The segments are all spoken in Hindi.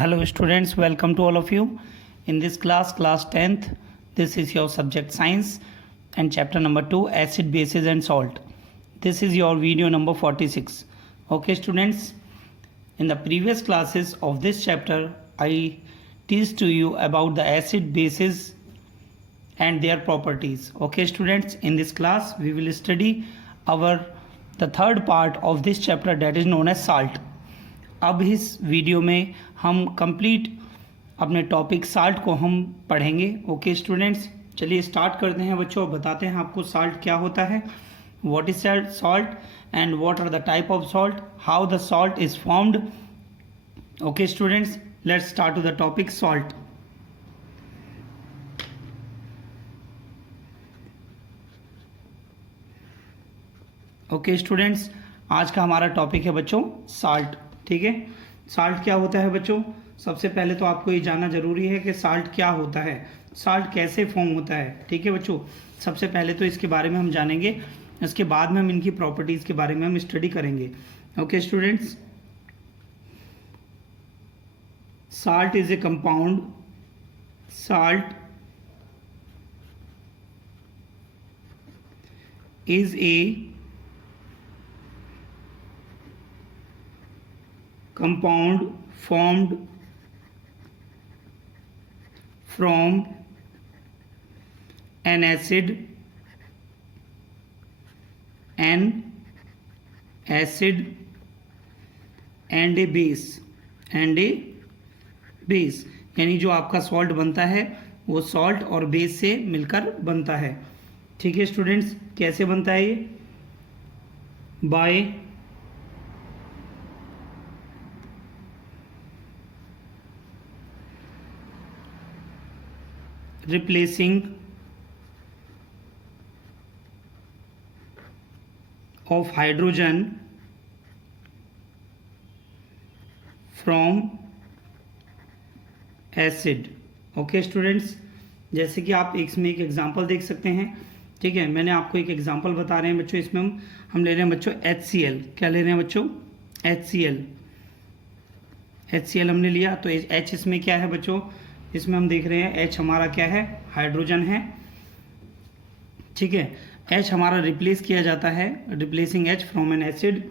Hello students, welcome to all of you. In this class 10th, this is your subject science and chapter number 2, acid, bases and salt. This is your video number 46. Okay students, in the previous classes of this chapter, I teased to you about the acid, bases and their properties. Okay students, in this class we will study the third part of this chapter, that is known as salt. अब इस वीडियो में हम कंप्लीट अपने टॉपिक साल्ट को हम पढ़ेंगे. ओके स्टूडेंट्स, चलिए स्टार्ट करते हैं बच्चों. बताते हैं आपको साल्ट क्या होता है, what is salt and what are the type of salt, how the salt is formed. Okay students, let's start to the topic salt. Okay students, आज का हमारा टॉपिक है बच्चों साल्ट. ठीक है, साल्ट क्या होता है बच्चों. सबसे पहले तो आपको ये जानना जरूरी है कि साल्ट क्या होता है, साल्ट कैसे फॉर्म होता है. ठीक है बच्चों, सबसे पहले तो इसके बारे में हम जानेंगे, इसके बाद में हम इनकी प्रॉपर्टीज के बारे में हम स्टडी करेंगे. Okay students, salt is a compound, salt is a compound formed from an acid and a base. यानी जो आपका सॉल्ट बनता है वो सॉल्ट और बेस से मिलकर बनता है. ठीक है स्टूडेंट्स, कैसे बनता है ये, by replacing of hydrogen from acid. Okay students, जैसे कि आप इसमें एक एग्जांपल देख सकते हैं. ठीक है, मैंने आपको एक एग्जांपल बता रहे हैं बच्चों. इसमें हम ले रहे हैं बच्चों HCl. क्या ले रहे हैं बच्चों, HCl हमने लिया. तो H इसमें क्या है बच्चों, इसमें हम देख रहे हैं H हमारा क्या है, हाइड्रोजन है. ठीक है, H हमारा रिप्लेस किया जाता है, replacing H from an acid.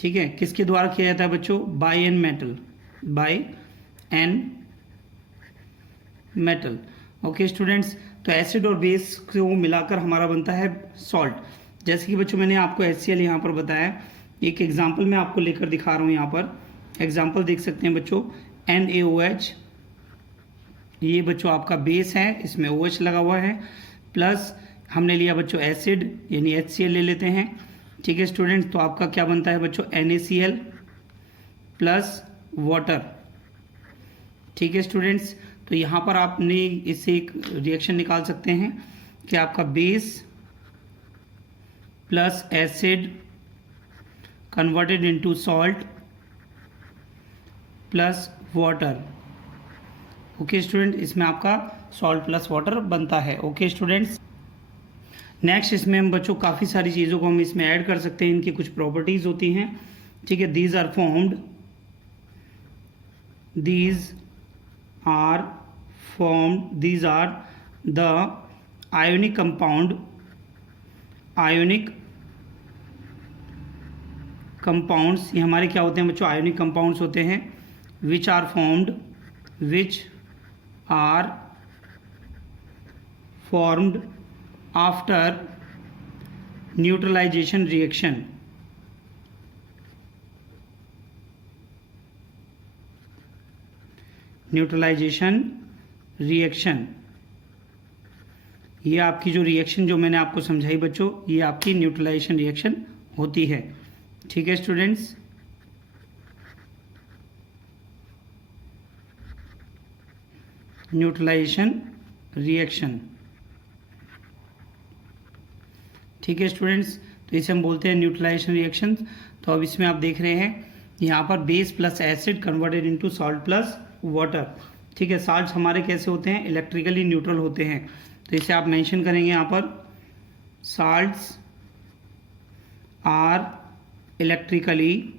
ठीक है, किसके द्वारा किया जाता है बच्चों, by an metal. Okay students, तो एसिड और बेस को मिलाकर हमारा बनता है सॉल्ट. जैसे कि बच्चों मैंने आपको HCl यहाँ पर बताया, एक एग्जाम्पल मैं आपको लेकर दिखा रहा हूँ. यहाँ पर एग्जाम्पल देख सकते हैं बच्चों, NaOH. ये बच्चों आपका बेस है, इसमें OH लगा हुआ है, प्लस हमने लिया बच्चों एसिड यानी HCl ले लेते हैं. ठीक है स्टूडेंट्स, तो आपका क्या बनता है बच्चों, NaCl प्लस वाटर. ठीक है स्टूडेंट्स, तो यहाँ पर आपने इससे एक रिएक्शन निकाल सकते हैं कि आपका base plus acid converted into salt plus water. Okay student, इसमें आपका सॉल्ट प्लस वाटर बनता है. ओके स्टूडेंट्स, नेक्स्ट इसमें हम बच्चों काफ़ी सारी चीज़ों को हम इसमें ऐड कर सकते हैं, इनकी कुछ प्रॉपर्टीज़ होती हैं. ठीक है, these are the ionic compounds. ये हमारे क्या होते हैं बच्चों, आयोनिक कंपाउंड्स होते हैं, which are formed after neutralization reaction. ये आपकी जो रिएक्शन जो मैंने आपको समझाई बच्चों, ये आपकी न्यूट्रलाइजेशन रिएक्शन होती है. ठीक है स्टूडेंट्स, न्यूट्रलाइजेशन रिएक्शन. ठीक है स्टूडेंट्स, तो इसे हम बोलते हैं न्यूट्रलाइजेशन रिएक्शन. तो अब इसमें आप देख रहे हैं यहाँ पर base plus acid converted into salt plus water. ठीक है, साल्ट्स हमारे कैसे होते हैं, इलेक्ट्रिकली न्यूट्रल होते हैं. तो इसे आप मेंशन करेंगे यहाँ पर, साल्ट्स आर इलेक्ट्रिकली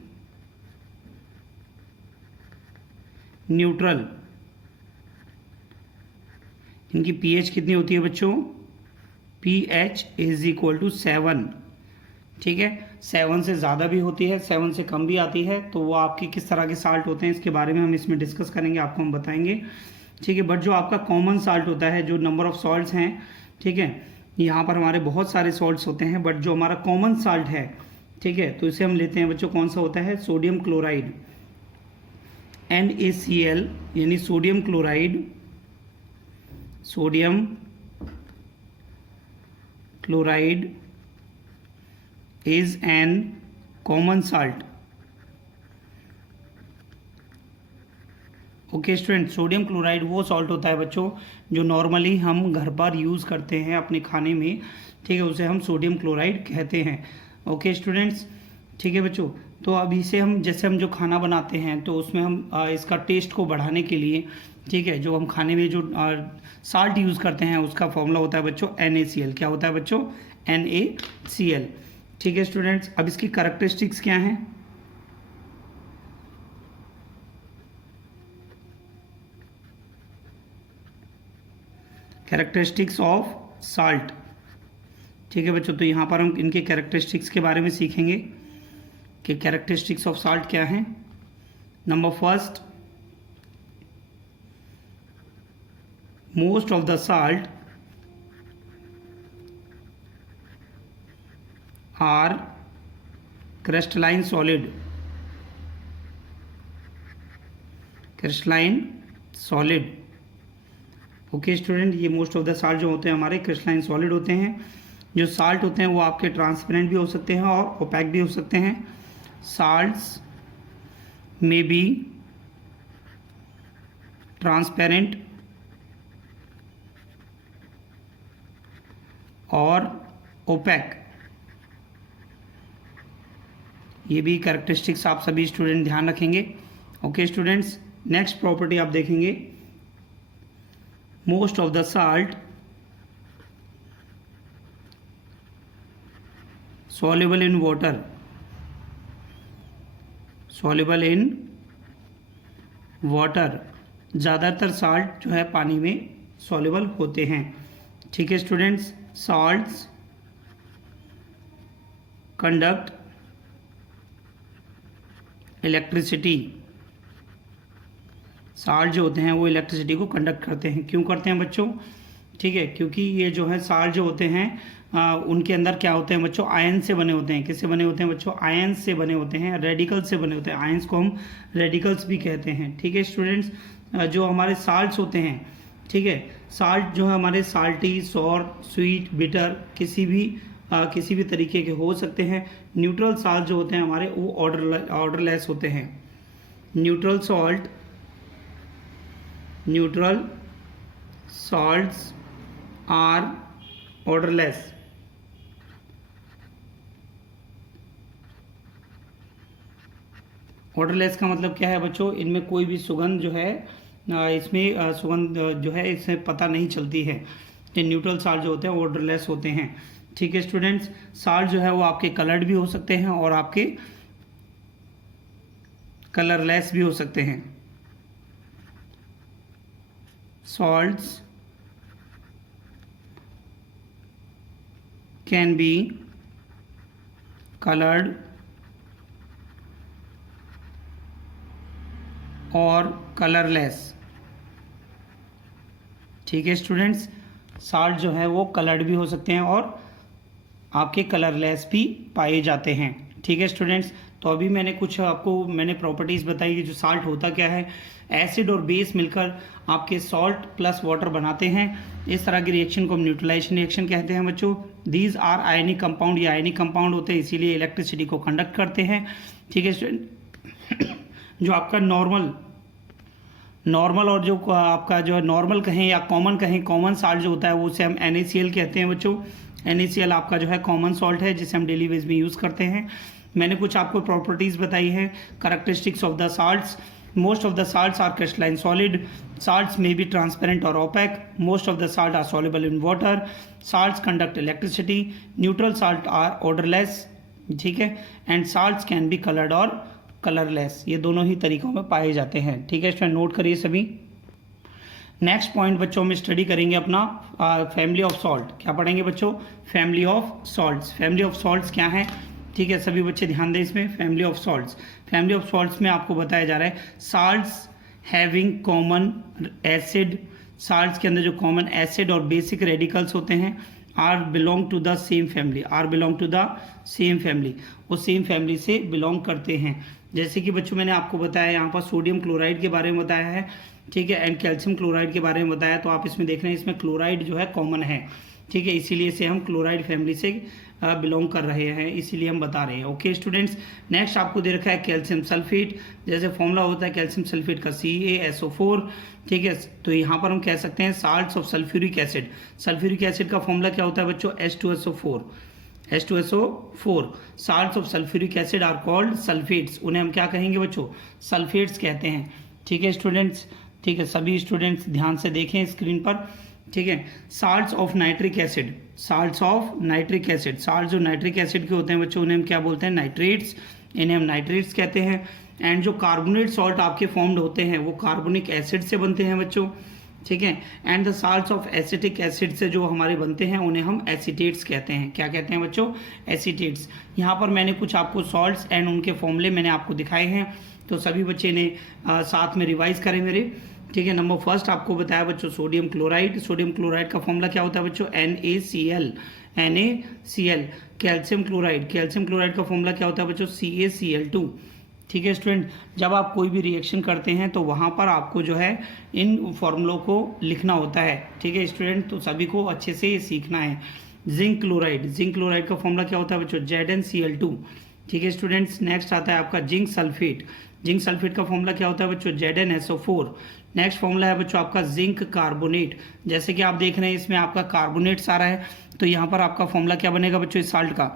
न्यूट्रल। इनकी पीएच कितनी होती है बच्चों? PH is equal to 7। ठीक है, 7 से ज़्यादा भी होती है, 7 से कम भी आती है, तो वो आपके किस तरह के साल्ट होते हैं इसके बारे में हम इसमें डिस्कस करेंगे, आपको हम बताएंगे। ठीक है, बट जो आपका कॉमन साल्ट होता है, जो नंबर ऑफ सॉल्ट्स हैं, ठीक है, यहाँ पर हमारे बहुत सारे सॉल्ट्स होते हैं, बट जो हमारा कॉमन साल्ट है, ठीक है, तो इसे हम लेते हैं बच्चों, कौन सा होता है? सोडियम क्लोराइड, NaCl, यानी sodium chloride. Sodium chloride is an common salt। Okay student, sodium chloride वो सॉल्ट होता है बच्चों जो नॉर्मली हम घर पर यूज़ करते हैं अपने खाने में, ठीक है, उसे हम सोडियम क्लोराइड कहते हैं। ओके स्टूडेंट्स, ठीक है बच्चों, तो अब इसे हम जैसे हम जो खाना बनाते हैं तो उसमें हम इसका टेस्ट को बढ़ाने के लिए, ठीक है, जो हम खाने में जो साल्ट यूज़ करते हैं उसका फॉर्मूला होता है बच्चों NaCl। क्या होता है बच्चों? NaCl। ठीक है स्टूडेंट्स, अब इसकी कैरेक्टरिस्टिक्स क्या हैं? Characteristics of salt. ठीक है बच्चों, तो यहाँ पर हम इनके कैरेक्टरिस्टिक्स के बारे में सीखेंगे कि कैरेक्टरिस्टिक्स ऑफ साल्ट क्या हैं। Number first, most of the salt are crystalline solid. Crystalline solid. Okay student, ये मोस्ट ऑफ द साल्ट जो होते हैं हमारे क्रिस्टलाइन सॉलिड होते हैं। जो साल्ट होते हैं वो आपके ट्रांसपेरेंट भी हो सकते हैं और ओपैक भी हो सकते हैं। साल्ट्स में बी ट्रांसपेरेंट और ओपैक। ये भी कैरेक्टरिस्टिक्स आप सभी स्टूडेंट ध्यान रखेंगे। ओके स्टूडेंट्स, नेक्स्ट प्रॉपर्टी आप देखेंगे, most of the salt soluble in water। soluble in water, ज़्यादातर साल्ट जो है पानी में soluble होते हैं। ठीक है students, salts conduct electricity. Salt जो होते हैं वो इलेक्ट्रिसिटी को कंडक्ट करते हैं। क्यों करते हैं बच्चों? ठीक है, क्योंकि ये जो है साल्ट जो होते हैं उनके अंदर क्या होते हैं बच्चों? आयन से बने होते हैं। किससे बने होते हैं बच्चों? आयन से बने होते हैं, रेडिकल से बने होते हैं। आयंस को हम रेडिकल्स भी कहते हैं। ठीक है स्टूडेंट्स, जो हमारे साल्ट्स होते हैं, ठीक है, साल्ट जो है हमारे साल्टी, सॉर, स्वीट, बिटर किसी भी तरीके के हो सकते हैं। न्यूट्रल साल्ट जो होते हैं हमारे वो ऑर्डरलेस होते हैं। Neutral salts are odourless. Odourless का मतलब क्या है बच्चों? इनमें कोई भी सुगंध जो है इसमें सुगंध जो है इसमें पता नहीं चलती है। ये न्यूट्रल साल्ट जो होते हैं ऑर्डरलेस होते हैं। ठीक है स्टूडेंट्स, साल्ट जो है वो आपके कलर्ड भी हो सकते हैं और आपके कलरलेस भी हो सकते हैं। सॉल्ट्स कैन बी कलर्ड और कलरलेस। ठीक है स्टूडेंट्स, साल्ट जो है वो कलर्ड भी हो सकते हैं और आपके कलरलेस भी पाए जाते हैं। ठीक है स्टूडेंट्स, तो अभी मैंने प्रॉपर्टीज़ बताई कि जो साल्ट होता क्या है। एसिड और बेस मिलकर आपके सॉल्ट प्लस वाटर बनाते हैं। इस तरह की रिएक्शन को हम न्यूट्रलाइजेशन रिएक्शन कहते हैं बच्चों। दीज आर आयनिक कंपाउंड, ये आयनिक कंपाउंड होते हैं, इसीलिए इलेक्ट्रिसिटी को कंडक्ट करते हैं। ठीक है स्टूडेंट, जो आपका नॉर्मल और जो आपका जो नॉर्मल कहें या कॉमन कहें, कॉमन साल्ट जो होता है वो उसे हम NaCl कहते हैं बच्चों। NaCl आपका जो है कॉमन सॉल्ट है जिसे हम डेली बेस में यूज़ करते हैं। मैंने कुछ आपको प्रॉपर्टीज़ बताई हैं, characteristics of the salts. Most of the salts are crystalline solid. Salts में बी ट्रांसपेरेंट और opaque. Most of the salt are soluble in water. Salts conduct electricity. Neutral salt are odourless. ठीक है, and salts can be coloured और कलरलेस, ये दोनों ही तरीकों में पाए जाते हैं। ठीक है स्टूडेंट, नोट करिए सभी। नेक्स्ट पॉइंट बच्चों में स्टडी करेंगे अपना फैमिली ऑफ सॉल्ट। क्या पढ़ेंगे बच्चों? Family of salts. Family of salts क्या है? ठीक है सभी बच्चे ध्यान दें इसमें। Family of salts, family of salts में आपको बताया जा रहा है salts having common acid, salts के अंदर जो कॉमन एसिड और बेसिक रेडिकल्स होते हैं are belong to the same family, are belong to the same family, वो सेम फैमिली से बिलोंग करते हैं। जैसे कि बच्चों मैंने आपको बताया यहाँ पर सोडियम क्लोराइड के बारे में बताया है, ठीक है, एंड कैल्शियम क्लोराइड के बारे में बताया। तो आप इसमें देख रहे हैं इसमें क्लोराइड जो है कॉमन है, ठीक है, इसीलिए इसे हम क्लोराइड फैमिली से बिलोंग कर रहे हैं, इसीलिए हम बता रहे हैं। ओके स्टूडेंट्स, नेक्स्ट आपको दे रखा है कैल्शियम सल्फेट। जैसे फॉर्मूला होता है कैल्शियम सल्फेट का CaSO4, ठीक है। तो यहाँ पर हम कह सकते हैं salts of sulphuric acid. Sulphuric acid का फॉर्मूला क्या होता है बच्चों? H2SO4, H2SO4। Salts of sulphuric acid are called sulphates, उन्हें हम क्या कहेंगे बच्चों? सल्फेट्स कहते हैं। ठीक है स्टूडेंट्स, ठीक है सभी स्टूडेंट्स ध्यान से देखें स्क्रीन पर, ठीक है। Salts of nitric acid, salts of nitric acid, salt जो नाइट्रिक एसिड के होते हैं बच्चों उन्हें हम क्या बोलते हैं? नाइट्रेट्स, इन्हें हम नाइट्रेट्स कहते हैं। एंड जो कार्बोनेट सॉल्ट आपके फॉर्म्ड होते हैं वो कार्बोनिक एसिड से बनते हैं बच्चों, ठीक है। And the salts of acetic acid से जो हमारे बनते हैं उन्हें हम एसीटेट्स कहते हैं। क्या कहते हैं बच्चों? एसीटेट्स। यहाँ पर मैंने कुछ आपको सॉल्ट्स एंड उनके फॉर्मूले मैंने आपको दिखाए हैं, तो सभी बच्चे ने साथ में रिवाइज करें मेरे, ठीक है। नंबर फर्स्ट आपको बताया बच्चों सोडियम क्लोराइड। सोडियम क्लोराइड का फॉर्मूला क्या होता है बच्चों? NaCl, NaCl। Calcium chloride, calcium chloride का फॉर्मूला क्या होता है बच्चों? CaCl2। ठीक है स्टूडेंट, जब आप कोई भी रिएक्शन करते हैं तो वहाँ पर आपको जो है इन फॉर्मूलों को लिखना होता है, ठीक है स्टूडेंट, तो सभी को अच्छे से ये सीखना है। जिंक क्लोराइड, जिंक क्लोराइड का फॉर्मूला क्या होता है बच्चों? ZnCl2। ठीक है स्टूडेंट्स, नेक्स्ट आता है आपका जिंक सल्फेट। जिंक सल्फेट का फॉर्मूला क्या होता है बच्चों? ZnSO4। नेक्स्ट फॉर्मूला है बच्चों आपका जिंक कार्बोनेट। जैसे कि आप देख रहे हैं इसमें आपका कार्बोनेट सारा है, तो यहाँ पर आपका फॉर्मूला क्या बनेगा बच्चों इस साल्ट का?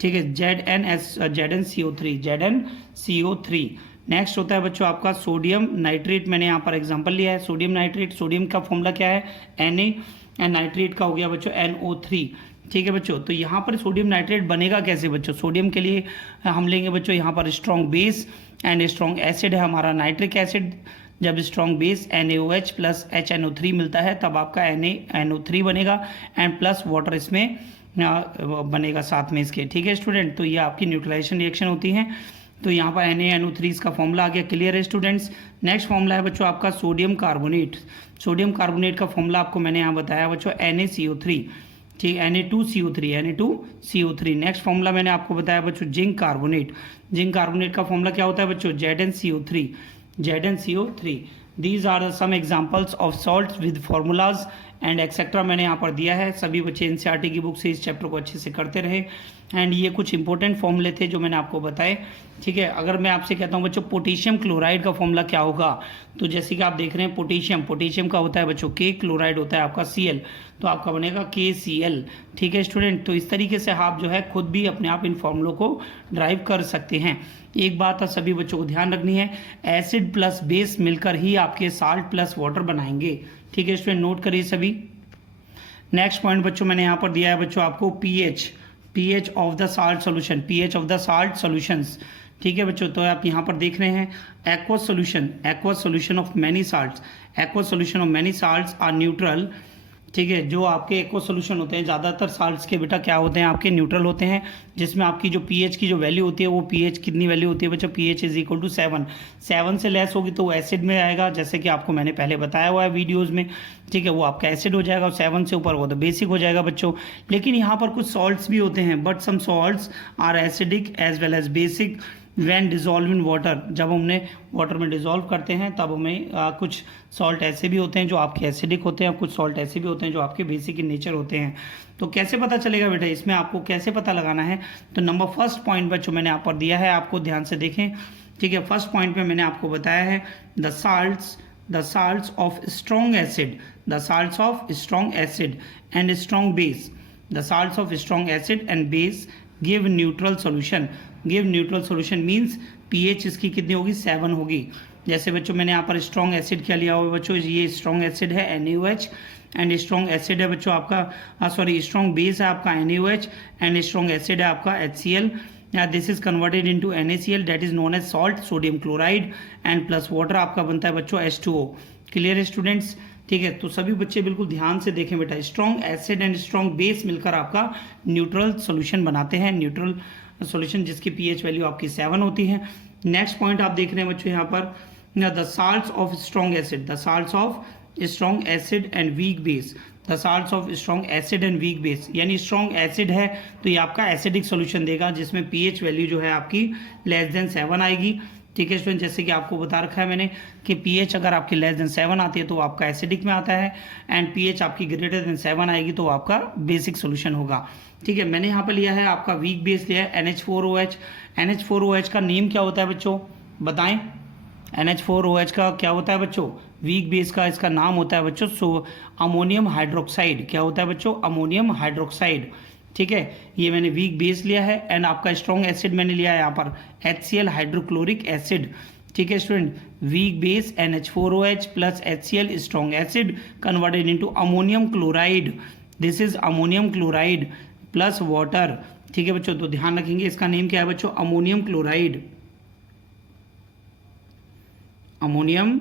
ठीक है, ZnCO3, ZnCO3। नेक्स्ट होता है बच्चों आपका सोडियम नाइट्रेट। मैंने यहाँ पर एग्जांपल लिया है सोडियम नाइट्रेट। सोडियम का फॉर्मूला क्या है? Na, एंड नाइट्रेट का हो गया बच्चों NO3। ठीक है बच्चों, तो यहाँ पर सोडियम नाइट्रेट बनेगा कैसे बच्चों? सोडियम के लिए हम लेंगे बच्चों यहाँ पर strong base and strong acid है हमारा नाइट्रिक एसिड। जब strong base NaOH plus HNO3 मिलता है तब आपका NaNO3 बनेगा एंड प्लस वाटर इसमें बनेगा साथ में इसके। ठीक है स्टूडेंट, तो ये आपकी न्यूट्रलाइजेशन रिएक्शन होती है। तो यहाँ पर NaNO3 इसका फॉर्मूला आ गया। क्लियर है स्टूडेंट्स? नेक्स्ट फॉर्मूला है बच्चों आपका सोडियम कार्बोनेट। सोडियम कार्बोनेट का फॉर्मूला आपको मैंने यहाँ बताया बच्चों NaCO3, ठीक, Na2CO3, Na2CO3। नेक्स्ट फॉर्मूला मैंने आपको बताया बच्चों जिंक कार्बोनेट। जिंक कार्बोनेट का फॉर्मूला क्या होता है बच्चों? ZnCO3, ZnCO3। These are some examples of salts with formulas and etcetera मैंने यहाँ पर दिया है। सभी बच्चे NCERT की बुक से इस चैप्टर को अच्छे से करते रहे। एंड ये कुछ इंपॉर्टेंट फॉर्मूले थे जो मैंने आपको बताए, ठीक है। अगर मैं आपसे कहता हूँ बच्चों पोटेशियम क्लोराइड का फॉर्मूला क्या होगा, तो जैसे कि आप देख रहे हैं पोटेशियम, पोटेशियम का होता है बच्चों K, क्लोराइड होता है आपका Cl, तो आपका बनेगा KCl। ठीक है स्टूडेंट, तो इस तरीके से आप जो है खुद भी अपने आप इन फॉर्मूलों को ड्राइव कर सकते हैं। एक बात है सभी बच्चों को ध्यान रखनी है, एसिड प्लस बेस मिलकर ही आपके साल्ट प्लस वाटर बनाएंगे। ठीक है स्टूडेंट, नोट करिए सभी। नेक्स्ट पॉइंट बच्चों मैंने यहाँ पर दिया है बच्चों आपको pH of the salt solution, pH of the salt solutions. ठीक है बच्चों, तो आप यहाँ पर देख रहे हैं aqueous solution of many salts, aqueous solution of many salts are neutral. ठीक है, जो आपके एक्वस सॉल्यूशन होते हैं ज़्यादातर साल्ट्स के बेटा क्या होते हैं आपके? न्यूट्रल होते हैं, जिसमें आपकी जो pH की जो वैल्यू होती है वो pH कितनी वैल्यू होती है बच्चों? pH इज इक्वल टू 7 से लेस होगी तो वो एसिड में आएगा, जैसे कि आपको मैंने पहले बताया हुआ है वीडियोज़ में। ठीक है, वो आपका एसिड हो जाएगा, और 7 से ऊपर वो तो बेसिक हो जाएगा बच्चों। लेकिन यहाँ पर कुछ सॉल्ट्स भी होते हैं, but some salts are acidic as well as basic when dissolve in water. जब हमने वाटर में डिजॉल्व करते हैं तब हमें कुछ सॉल्ट ऐसे भी होते हैं जो आपके एसिडिक होते हैं, कुछ सॉल्ट ऐसे भी होते हैं जो आपके बेसिक इन नेचर होते हैं। तो कैसे पता चलेगा बेटा, इसमें आपको कैसे पता लगाना है? तो नंबर फर्स्ट पॉइंट बच्चों मैंने यहाँ पर दिया है, आपको ध्यान से देखें। ठीक है, फर्स्ट पॉइंट में मैंने आपको बताया है the salts of strong acid, the salts of strong acid and strong base, the salts of strong acid and base give neutral solution. give neutral solution means pH इसकी कितनी होगी? 7 होगी। जैसे बच्चों मैंने यहाँ पर स्ट्रॉन्ग एसिड क्या लिया हुआ बच्चों? ये स्ट्रॉन्ग एसिड है NaOH एंड स्ट्रॉन्ग एसिड है बच्चों आपका स्ट्रॉन्ग बेस है आपका NaOH एंड स्ट्रॉन्ग एसिड है आपका HCl this is converted into NaCl that is known as salt, sodium chloride and plus water आपका बनता है बच्चों H2O। क्लियर है स्टूडेंट्स? ठीक है, तो सभी बच्चे बिल्कुल ध्यान से देखें बेटा, strong acid and strong base मिलकर आपका न्यूट्रल सोल्यूशन बनाते हैं, न्यूट्रल सोल्यूशन जिसकी pH वैल्यू आपकी 7 होती है। नेक्स्ट पॉइंट आप देख रहे हैं बच्चों यहाँ पर, the salts of strong acid, the salts of strong acid and weak base, the salts of strong acid and weak base, यानी स्ट्रॉन्ग एसिड है तो ये आपका एसिडिक सोल्यूशन देगा जिसमें pH वैल्यू जो है आपकी लेस देन 7 आएगी। ठीक है स्टूडेंट, जैसे कि आपको बता रखा है मैंने कि pH अगर आपकी लेस देन 7 आती है तो आपका एसिडिक में आता है, एंड pH आपकी ग्रेटर देन 7 आएगी तो आपका बेसिक सोल्यूशन होगा। ठीक है, मैंने यहाँ पर लिया है आपका वीक बेस लिया है NH4OH। NH4OH का नेम क्या होता है बच्चों, बताएं? NH4OH का क्या होता है बच्चों? वीक बेस का इसका नाम होता है बच्चों अमोनियम हाइड्रोक्साइड। क्या होता है बच्चों? Ammonium hydroxide. ठीक है, ये मैंने वीक बेस लिया है। एंड आपका स्ट्रॉन्ग एसिड मैंने लिया है यहाँ पर HCl हाइड्रोक्लोरिक एसिड। ठीक है student, weak base NH4OH plus HCl strong acid converted into ammonium chloride, this is ammonium chloride plus water. ठीक है बच्चों, तो ध्यान रखेंगे इसका नेम क्या है बच्चों, अमोनियम क्लोराइड, अमोनियम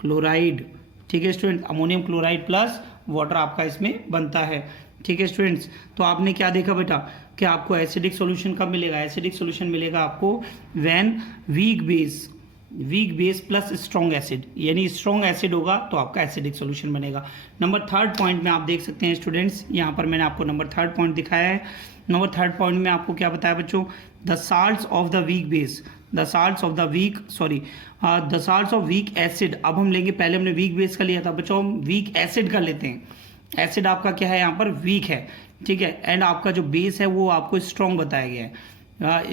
क्लोराइड। ठीक है student, ammonium chloride plus water आपका इसमें बनता है। ठीक है स्टूडेंट्स, तो आपने क्या देखा बेटा कि आपको एसिडिक सॉल्यूशन कब मिलेगा, एसिडिक सॉल्यूशन मिलेगा आपको when weak base plus strong acid, यानी स्ट्रॉन्ग एसिड होगा तो आपका एसिडिक सॉल्यूशन बनेगा। नंबर थर्ड पॉइंट में आप देख सकते हैं स्टूडेंट्स, यहाँ पर मैंने आपको नंबर थर्ड पॉइंट दिखाया है। नंबर थर्ड पॉइंट में आपको क्या बताया बच्चों, the salts of the weak base, the salts of weak acid. अब हम लेंगे, पहले हमने वीक बेस का लिया था बच्चों, हम वीक एसिड का लेते हैं। एसिड आपका क्या है यहाँ पर, वीक है। ठीक है, एंड आपका जो बेस है वो आपको स्ट्रॉन्ग बताया गया है।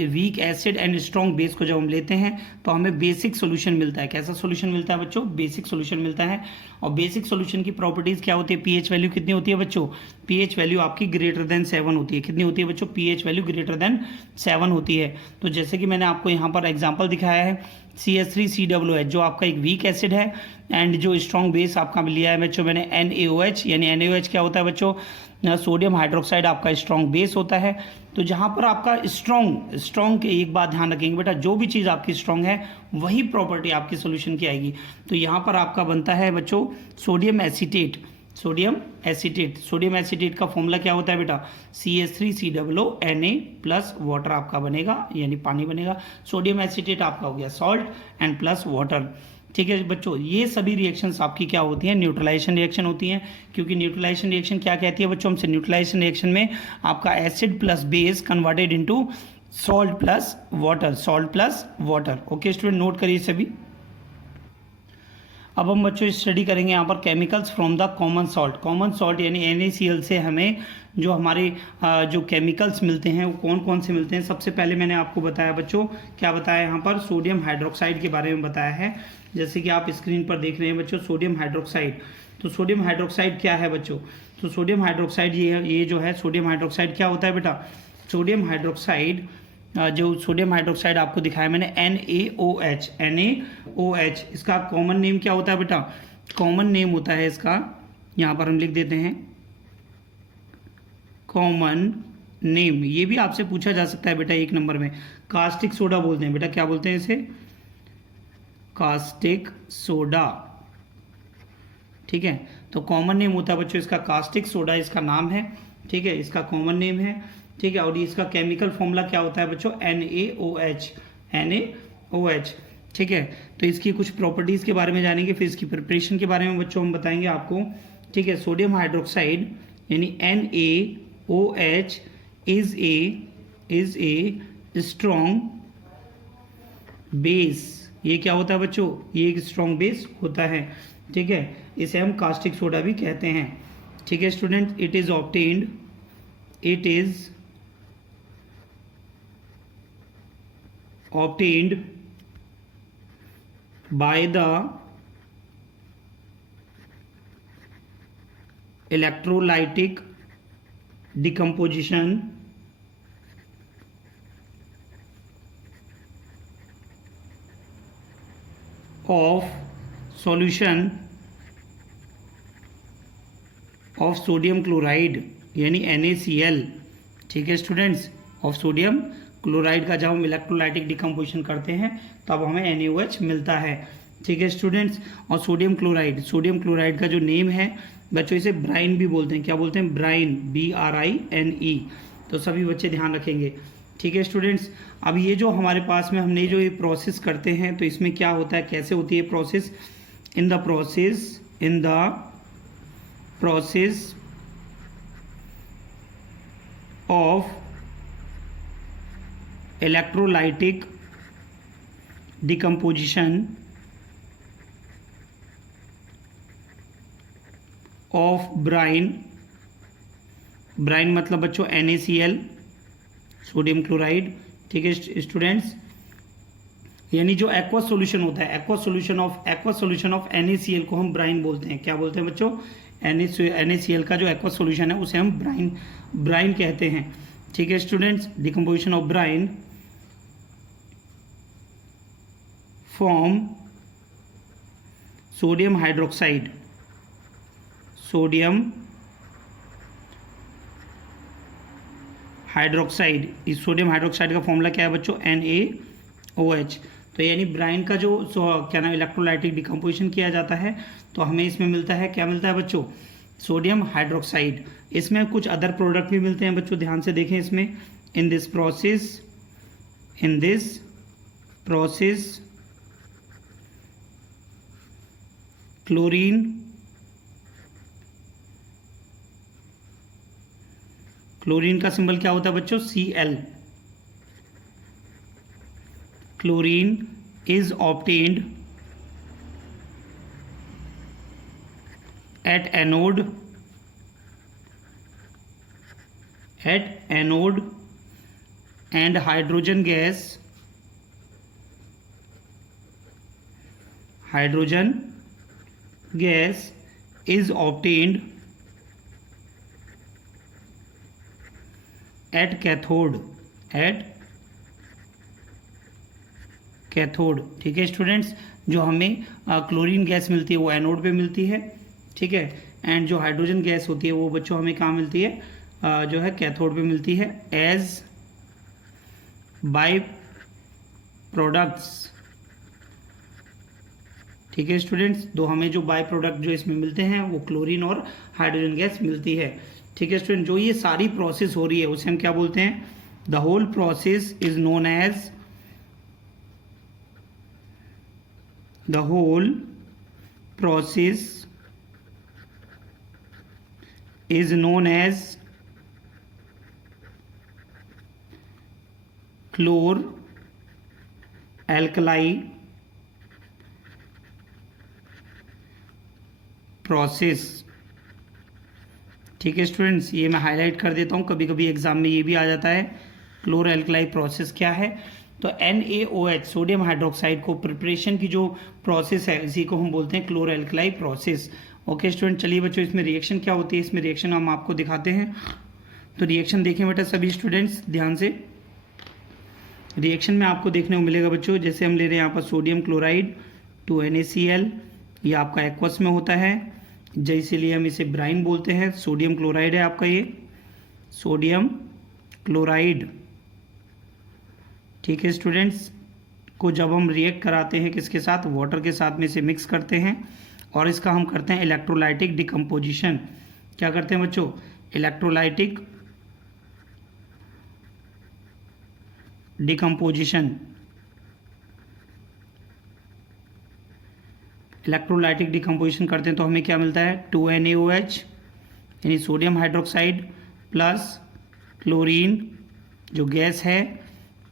Weak acid and strong base को जब हम लेते हैं तो हमें बेसिक सोल्यूशन मिलता है। कैसा सोल्यूशन मिलता है बच्चों, बेसिक सोल्यूशन मिलता है। और बेसिक सोल्यूशन की प्रॉपर्टीज क्या होती है, pH वैल्यू कितनी होती है बच्चों, pH वैल्यू आपकी ग्रेटर देन 7 होती है। कितनी होती है बच्चों, pH वैल्यू ग्रेटर देन 7 होती है। तो जैसे कि मैंने आपको यहाँ पर एग्जाम्पल दिखाया है CH3COOH जो आपका एक वीक एसिड है, एंड जो स्ट्रॉन्ग बेस आपका लिया है बच्चों मैंने NaOH, यानी NaOH क्या होता है बच्चों, सोडियम हाइड्रोक्साइड आपका स्ट्रॉन्ग बेस होता है। तो जहाँ पर आपका स्ट्रॉन्ग के एक बात ध्यान रखेंगे बेटा, जो भी चीज़ आपकी स्ट्रॉन्ग है वही प्रॉपर्टी आपकी सोल्यूशन की आएगी। तो यहाँ पर आपका बनता है बच्चों सोडियम एसीटेट। सोडियम एसीटेट का फॉर्मूला क्या होता है बेटा, CH3COONA प्लस वाटर आपका बनेगा, यानी पानी बनेगा। सोडियम एसीटेट आपका हो गया सॉल्ट एंड प्लस वाटर। ठीक है बच्चों, ये सभी रिएक्शंस आपकी क्या होती हैं, न्यूट्रलाइजेशन रिएक्शन होती हैं। क्योंकि न्यूट्रलाइजेशन रिएक्शन क्या कहती है बच्चों हमसे, न्यूट्रलाइजेशन रिएक्शन में आपका acid plus base converted into salt plus water. Okay student, note करिए सभी। अब हम बच्चों स्टडी करेंगे यहाँ पर chemicals from the common salt यानी NaCl से हमें जो हमारे जो केमिकल्स मिलते हैं वो कौन कौन से मिलते हैं। सबसे पहले मैंने आपको बताया बच्चों, क्या बताया यहाँ पर, सोडियम हाइड्रोक्साइड के बारे में बताया है। जैसे कि आप स्क्रीन पर देख रहे हैं बच्चों सोडियम हाइड्रोक्साइड। तो सोडियम हाइड्रोक्साइड क्या है बच्चों, तो सोडियम हाइड्रोक्साइड ये जो है सोडियम हाइड्रोक्साइड क्या होता है बेटा, सोडियम हाइड्रोक्साइड जो सोडियम हाइड्रोक्साइड आपको दिखाया मैंने NaOH, इसका कॉमन नेम क्या होता है बेटा, कॉमन नेम होता है इसका, यहाँ पर हम लिख देते हैं कॉमन नेम। ये भी आपसे पूछा जा सकता है बेटा 1 नंबर में, कास्टिक सोडा बोलते हैं बेटा, क्या बोलते हैं इसे, कास्टिक सोडा। ठीक है, तो कॉमन नेम होता है बच्चों इसका कास्टिक सोडा, इसका नाम है। ठीक है, इसका कॉमन नेम है। ठीक है, और इसका केमिकल फॉर्मूला क्या होता है बच्चों, NaOH। ठीक है, तो इसकी कुछ प्रॉपर्टीज के बारे में जानेंगे, फिर इसकी प्रिपरेशन के बारे में बच्चों हम बताएंगे आपको। ठीक है, सोडियम हाइड्रोक्साइड यानी NaOH is a strong base. ये क्या होता है बच्चों, ये एक स्ट्रॉन्ग बेस होता है। ठीक है, इसे हम कास्टिक सोडा भी कहते हैं। ठीक है student, it is obtained by the electrolytic decomposition of solution of sodium chloride यानी NaCl। ठीक है स्टूडेंट्स, ऑफ सोडियम क्लोराइड का जब हम इलेक्ट्रोलाइटिक डिकम्पोजिशन करते हैं तब हमें NaOH मिलता है। ठीक है स्टूडेंट्स, और सोडियम क्लोराइड का जो नेम है बच्चों इसे ब्राइन भी बोलते हैं। क्या बोलते हैं? Brine, BRINE। तो सभी बच्चे ध्यान रखेंगे। ठीक है स्टूडेंट्स, अब ये जो हमारे पास में हमने जो ये प्रोसेस करते हैं तो इसमें क्या होता है, कैसे होती है process? In the process of electrolytic decomposition of Bryan मतलब बच्चों NaCl, सोडियम क्लोराइड। ठीक है स्टूडेंट्स, यानी जो एक्वस सॉल्यूशन होता है, एक्वस सॉल्यूशन ऑफ NaCl को हम ब्राइन बोलते हैं। क्या बोलते हैं बच्चों? NaCl का जो एक्वस सॉल्यूशन है उसे हम ब्राइन कहते हैं। ठीक है students, decomposition of Bryan form sodium hydroxide. इस सोडियम हाइड्रोक्साइड का फॉर्मूला क्या है बच्चों? NaOH। तो यानी ब्राइन का जो क्या नाम इलेक्ट्रोलाइटिक डिकम्पोजिशन किया जाता है तो हमें इसमें मिलता है, क्या मिलता है बच्चों? Sodium hydroxide. इसमें कुछ अदर प्रोडक्ट भी मिलते हैं बच्चों, ध्यान से देखें इसमें। इन दिस प्रोसेस क्लोरीन का सिंबल क्या होता है बच्चों? Cl। Chlorine is obtained at anode and hydrogen gas is obtained at cathode। ठीक है स्टूडेंट्स, जो हमें क्लोरीन गैस मिलती है वो एनोड पे मिलती है। ठीक है, एंड जो हाइड्रोजन गैस होती है वो बच्चों हमें कहाँ मिलती है? जो है कैथोड पे मिलती है एज बाय प्रोडक्ट्स। ठीक है स्टूडेंट्स, तो हमें जो बाय प्रोडक्ट जो इसमें मिलते हैं वो क्लोरीन और हाइड्रोजन गैस मिलती है। ठीक है स्टूडेंट, जो ये सारी प्रोसेस हो रही है उसे हम क्या बोलते हैं? The whole process is known as chlor alkali process. ठीक है स्टूडेंट्स, ये मैं हाईलाइट कर देता हूँ, कभी कभी एग्जाम में ये भी आ जाता है। क्लोर एल्कलाई प्रोसेस क्या है? तो NaOH सोडियम हाइड्रोक्साइड को प्रिपरेशन की जो प्रोसेस है इसी को हम बोलते हैं क्लोर एल्कलाई प्रोसेस। ओके स्टूडेंट, चलिए बच्चों इसमें रिएक्शन क्या होती है, इसमें रिएक्शन हम आपको दिखाते हैं। तो रिएक्शन देखें बेटा सभी स्टूडेंट्स ध्यान से। रिएक्शन में आपको देखने को मिलेगा बच्चों, जैसे हम ले रहे हैं यहाँ पर सोडियम क्लोराइड टू NaCl, ये आपका एक्वस में होता है, जैसे लिए हम इसे ब्राइन बोलते हैं। सोडियम क्लोराइड है आपका, ये सोडियम क्लोराइड। ठीक है स्टूडेंट्स, को जब हम रिएक्ट कराते हैं किसके साथ? वाटर के साथ में इसे मिक्स करते हैं और इसका हम करते हैं इलेक्ट्रोलाइटिक डिकम्पोजिशन। क्या करते हैं बच्चों? Electrolytic decomposition. इलेक्ट्रोलाइटिक डिकम्पोजिशन करते हैं तो हमें क्या मिलता है? 2NaOH यानी सोडियम हाइड्रोक्साइड प्लस क्लोरीन जो गैस है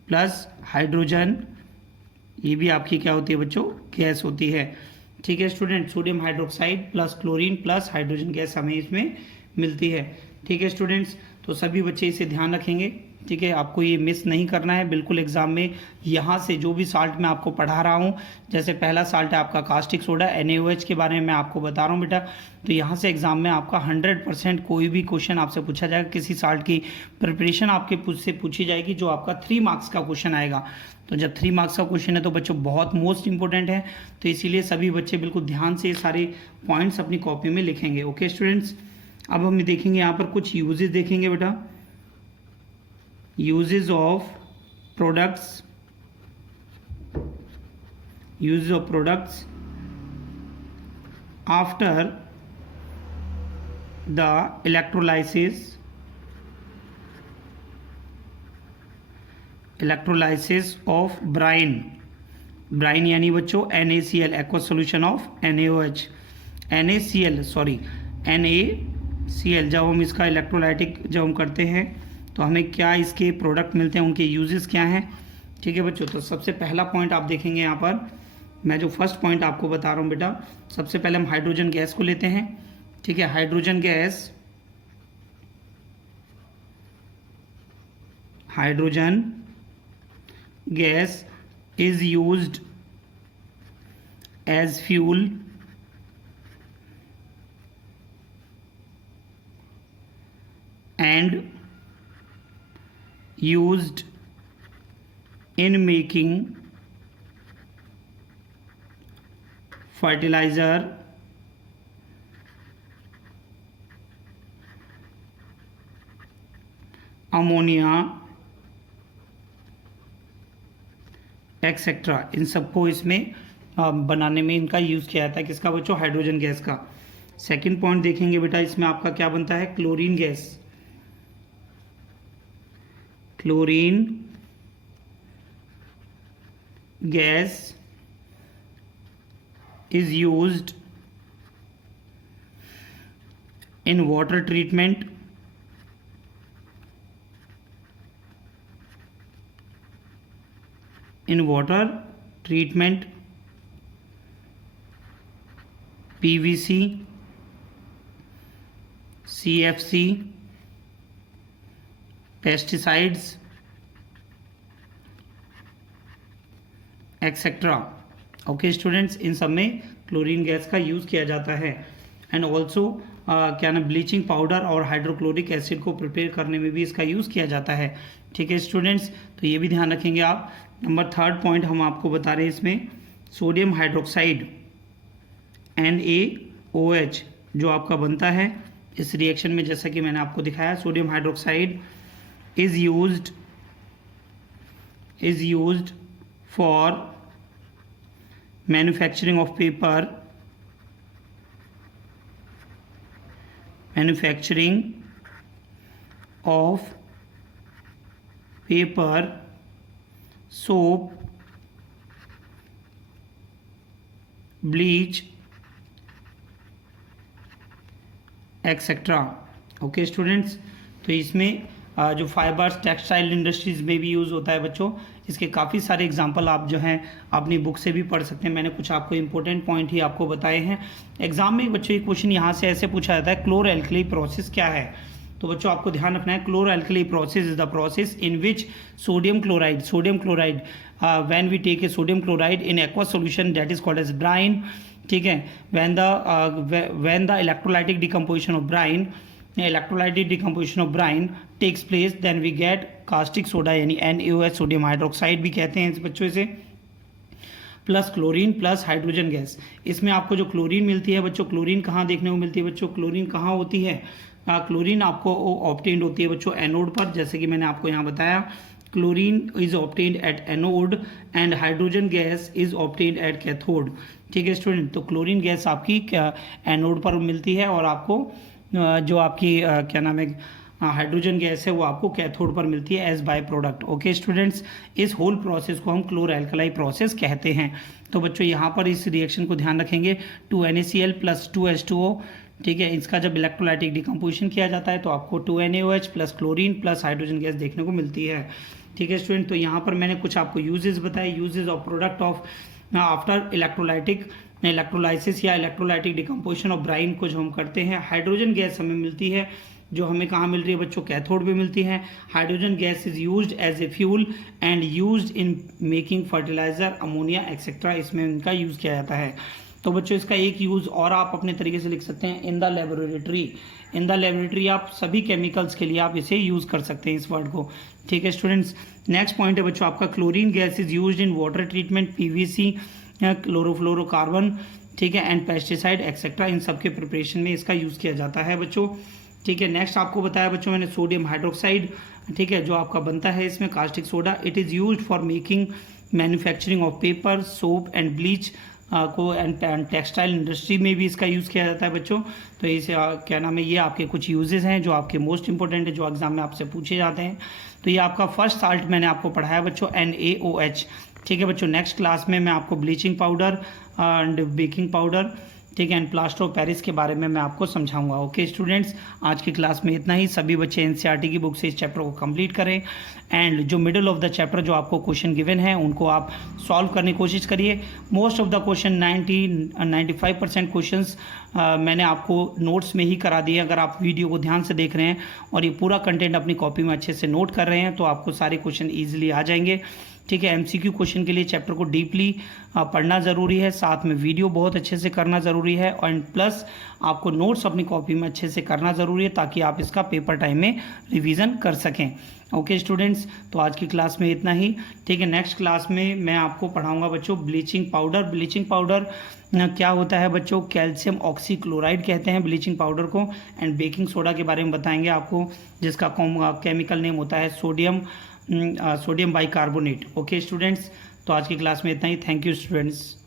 प्लस हाइड्रोजन, ये भी आपकी क्या होती है बच्चों? गैस होती है। ठीक है student, sodium hydroxide plus chlorine plus hydrogen gas हमें इसमें मिलती है। ठीक है स्टूडेंट्स, तो सभी बच्चे इसे ध्यान रखेंगे। ठीक है, आपको ये मिस नहीं करना है बिल्कुल एग्जाम में। यहाँ से जो भी साल्ट मैं आपको पढ़ा रहा हूँ, जैसे पहला साल्ट है आपका कास्टिक सोडा, NaOH के बारे में मैं आपको बता रहा हूँ बेटा, तो यहाँ से एग्जाम में आपका 100% कोई भी क्वेश्चन आपसे पूछा जाएगा, किसी साल्ट की प्रिपरेशन आपके से पूछी जाएगी जो आपका 3 मार्क्स का क्वेश्चन आएगा। तो जब 3 मार्क्स का क्वेश्चन है तो बच्चों बहुत मोस्ट इंपॉर्टेंट है, तो इसीलिए सभी बच्चे बिल्कुल ध्यान से ये सारे पॉइंट्स अपनी कॉपी में लिखेंगे। ओके स्टूडेंट्स, अब हम देखेंगे यहाँ पर कुछ यूजेस देखेंगे बेटा। uses of products after the electrolysis of brine यानी बच्चों NaCl, aqueous solution of NaOH, NaCl जब हम इसका इलेक्ट्रोलाइटिक जब हम करते हैं तो हमें क्या इसके प्रोडक्ट मिलते हैं, उनके यूजेस क्या हैं। ठीक है बच्चों, तो सबसे पहला पॉइंट आप देखेंगे यहाँ पर, मैं जो फर्स्ट पॉइंट आपको बता रहा हूँ बेटा, सबसे पहले हम हाइड्रोजन गैस को लेते हैं। ठीक है, hydrogen gas is used as fuel and used in making fertilizer, ammonia etcetera, इन सबको इसमें बनाने में इनका यूज़ किया जाता है। किसका बच्चों? हाइड्रोजन गैस का। सेकंड पॉइंट देखेंगे बेटा, इसमें आपका क्या बनता है? Chlorine gas is used in water treatment PVC, CFC, pesticides etcetera. Okay students, इन सब में क्लोरीन गैस का यूज़ किया जाता है। एंड ऑल्सो क्या नाम, ब्लीचिंग पाउडर और हाइड्रोक्लोरिक एसिड को प्रिपेयर करने में भी इसका यूज़ किया जाता है। ठीक है स्टूडेंट्स, तो ये भी ध्यान रखेंगे आप। नंबर थर्ड पॉइंट हम आपको बता रहे हैं इसमें, सोडियम हाइड्रोक्साइड NaOH जो आपका बनता है इस रिएक्शन में, जैसा कि मैंने आपको दिखाया, sodium hydroxide is used for manufacturing of paper, soap, bleach etcetera. Okay students, तो इसमें जो फाइबर्स टेक्सटाइल इंडस्ट्रीज में भी यूज़ होता है बच्चों। इसके काफ़ी सारे एग्जांपल आप जो हैं अपनी बुक से भी पढ़ सकते हैं। मैंने कुछ आपको इंपॉर्टेंट पॉइंट ही आपको बताए हैं। एग्जाम में बच्चों ये क्वेश्चन यहाँ से ऐसे पूछा जाता है, क्लोरो एल्कली प्रोसेस क्या है? तो बच्चों आपको ध्यान रखना है, chloro alkali process is the process in which sodium chloride when we take a sodium chloride in aqueous solution that is called as brine. ठीक है, when the electrolytic decomposition of brine takes place, then we get caustic soda यानी NaOH, सोडियम हाइड्रोक्साइड भी कहते हैं इस बच्चों से, plus chlorine plus hydrogen gas. इसमें आपको जो क्लोरीन मिलती है बच्चों, क्लोरीन कहाँ देखने को मिलती है बच्चों? क्लोरीन कहाँ होती है? क्लोरीन आपको ऑब्टेन्ड होती है बच्चों एनोड पर, जैसे कि मैंने आपको यहाँ बताया। Chlorine is obtained at anode and hydrogen gas is obtained at cathode. ठीक है स्टूडेंट, तो क्लोरीन गैस आपकी एनोड पर मिलती है और आपको जो आपकी क्या नाम है हाइड्रोजन गैस है वो आपको कैथोड पर मिलती है as by product. Okay students, इस होल प्रोसेस को हम क्लोरो एल्कलाई प्रोसेस कहते हैं। तो बच्चों यहाँ पर इस रिएक्शन को ध्यान रखेंगे, 2NaCl प्लस 2H2O। ठीक है, इसका जब इलेक्ट्रोलाइटिक डिकम्पोजिशन किया जाता है तो आपको 2NaOH plus chlorine plus hydrogen gas देखने को मिलती है। ठीक है स्टूडेंट, तो यहाँ पर मैंने कुछ आपको यूजेस बताए, uses of product of after electrolysis या इलेक्ट्रोलाइटिक डिकम्पोजिशन ऑफ ब्राइन को जो हम करते हैं, हाइड्रोजन गैस हमें मिलती है, जो हमें कहाँ मिल रही है बच्चों? कैथोड भी मिलती है। Hydrogen gas is used as a fuel and used in making fertiliser, ammonia etcetera, इसमें इनका यूज़ किया जाता है। तो बच्चों इसका एक यूज़ और आप अपने तरीके से लिख सकते हैं, इन द लेबोरेटरी आप सभी केमिकल्स के लिए आप इसे यूज़ कर सकते हैं इस वर्ड को। ठीक है स्टूडेंट्स, नेक्स्ट पॉइंट है बच्चों आपका, chlorine gas is used in water treatment, PVC, chlorofluorocarbon, ठीक है, एंड पेस्टिसाइड एक्सेट्रा, इन सब के प्रिपरेशन में इसका यूज़ किया जाता है बच्चों। ठीक है। नेक्स्ट आपको बताया बच्चों मैंने सोडियम हाइड्रोक्साइड, ठीक है, जो आपका बनता है इसमें caustic soda. It is used for making manufacturing of paper, soap and bleach को एंड टेक्सटाइल इंडस्ट्री में भी इसका यूज़ किया जाता है बच्चों। तो इसे क्या नाम है, ये आपके कुछ यूजेस हैं जो आपके मोस्ट इंपॉर्टेंट है, जो एग्जाम में आपसे पूछे जाते हैं। तो ये आपका फर्स्ट साल्ट मैंने आपको पढ़ाया बच्चों, NaOH। ठीक है बच्चों, नेक्स्ट क्लास में मैं आपको bleaching powder and baking powder, ठीक है, एंड प्लास्टर ऑफ पेरिस के बारे में मैं आपको समझाऊंगा। ओके स्टूडेंट्स, आज की क्लास में इतना ही। सभी बच्चे एनसीईआरटी की बुक से इस चैप्टर को कंप्लीट करें एंड जो मिडिल ऑफ द चैप्टर जो आपको क्वेश्चन गिवन है उनको आप सॉल्व करने की कोशिश करिए। Most of the question 95% question मैंने आपको नोट्स में ही करा दिए। अगर आप वीडियो को ध्यान से देख रहे हैं और ये पूरा कंटेंट अपनी कॉपी में अच्छे से नोट कर रहे हैं तो आपको सारे क्वेश्चन ईजिली आ जाएंगे। ठीक है, एमसीक्यू क्वेश्चन के लिए चैप्टर को डीपली पढ़ना ज़रूरी है, साथ में वीडियो बहुत अच्छे से करना ज़रूरी है एंड प्लस आपको नोट्स अपनी कॉपी में अच्छे से करना ज़रूरी है ताकि आप इसका पेपर टाइम में रिवीजन कर सकें। ओके स्टूडेंट्स, तो आज की क्लास में इतना ही। ठीक है, नेक्स्ट क्लास में मैं आपको पढ़ाऊंगा बच्चों ब्लीचिंग पाउडर। ब्लीचिंग पाउडर क्या होता है बच्चों, कैल्शियम ऑक्सीक्लोराइड कहते हैं ब्लीचिंग पाउडर को, एंड बेकिंग सोडा के बारे में बताएंगे आपको, जिसका केमिकल नेम होता है सोडियम बाइकार्बोनेट। ओके स्टूडेंट्स, तो आज की क्लास में इतना ही। Thank you students.